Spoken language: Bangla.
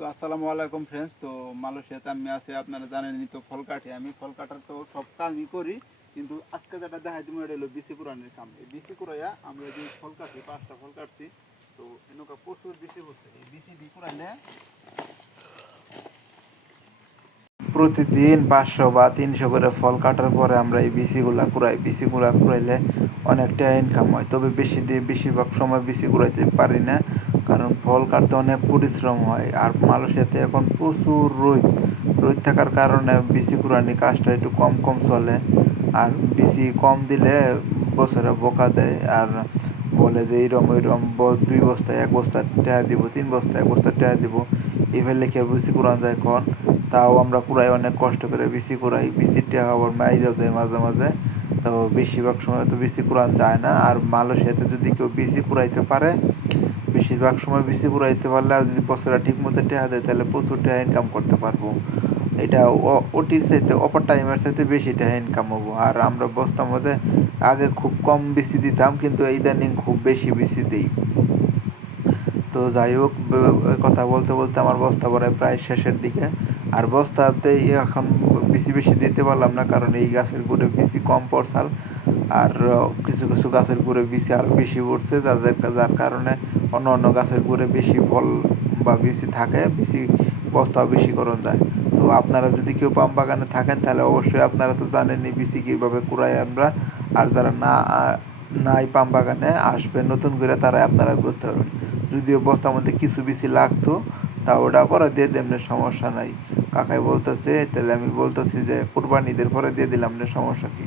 তো আসসালামু আলাইকুম ফ্রেন্ডস তো মালয়েশিয়াতে আমি আছি, আপনারা জানেনই তো ফল কাটি আমি ফল কাটার তো সব কাজই করি, কিন্তু আজকে যেটা দেখাই তুমি এটা হলো বিসি কুরানের কাম এই বিসি কুরাইয়া আমরা যে ফল কাটি পাঁচটা ফল কাটছি তো এনেকুৱা প্রচুর বিসি হচ্ছে। এই বিসি দি কুরাইলে প্রতিদিন পাঁচশো বা তিনশো করে ফল কাটার পরে আমরা এই বিসিগুলা কুড়াই। বিসিগুলা কুড়াইলে অনেকটা ইনকাম হয়। তবে বেশি বেশিরভাগ সময় বিসি কুড়াইতে পারি না, কারণ ফল কাটতে অনেক পরিশ্রম হয়। আর মালয়েশিয়াতে এখন প্রচুর রোদ। রোদ থাকার কারণে বিসি কুড়ানি কাজটা একটু কম কম চলে। আর বেশি কম দিলে বছরে বোকা দেয়। আর বলে যে এইরম, ওইরম দুই বস্তায় এক বস্তা টেহা দিব, তিন বস্তা এক বস্তা টেহা দিব। এভাবে লিখে বিসি কুড়ান যায় এখন তাও আমরা কুড়াই অনেক কষ্ট করে বিসি কুড়াই, বিসির টেহা আবার মাইরেও দেয় মাঝে মাঝে। তো বেশিরভাগ সময় তো বিসি কুড়ান যায় না। আর মালয়েশিয়াতে যদি কেউ বিসি কুড়াইতে পারে, বেশিরভাগ সময় বিসি কুড়াইতে পারলে আর যদি বছরে ঠিক মতো টেহা দেয়, তাহলে প্রচুর টেহা ইনকাম করতে পারব। এটা ওটির চাইতে অপার টাইমের চাইতে বেশি টাকা ইনকাম হব। আর আমরা বস্তার মধ্যে আগে খুব কম বেশি দিতাম, কিন্তু ইদানিং খুব বেশি বেশি দিই। তো যাই হোক কথা বলতে বলতে আমার বস্তা ভরায় প্রায় শেষের দিকে। আর বস্তাতে এখন বেশি বেশি দিতে পারলাম না, কারণ এই গাছের গুড়ে বেশি কম পড়ছাল আর কিছু কিছু গাছের গুড়ে বেশি আরও বেশি উঠছে যাদের যার কারণে অন্য অন্য গাছের গুড়ে বেশি ফল বা বেশি থাকে, বেশি বস্তাও বেশি করণ যায় তো আপনারা যদি কেউ পাম বাগানে থাকেন, তাহলে অবশ্যই আপনারা তো জানেনই বিসি কীভাবে কুড়াই আমরা, আর যারা না, নাই পাম বাগানে আসবে নতুন করে তারা আপনারা বুঝতে পারবেন। যদিও বস্তার মধ্যে কিছু বেশি লাগতো, তা ওটা পরে দিয়ে দেমনে সমস্যা নাই। কাকাই বলতেছে তাহলে আমি বলতেছি যে কুরবানিদের পরে দিয়ে দিলাম না সমস্যা কি?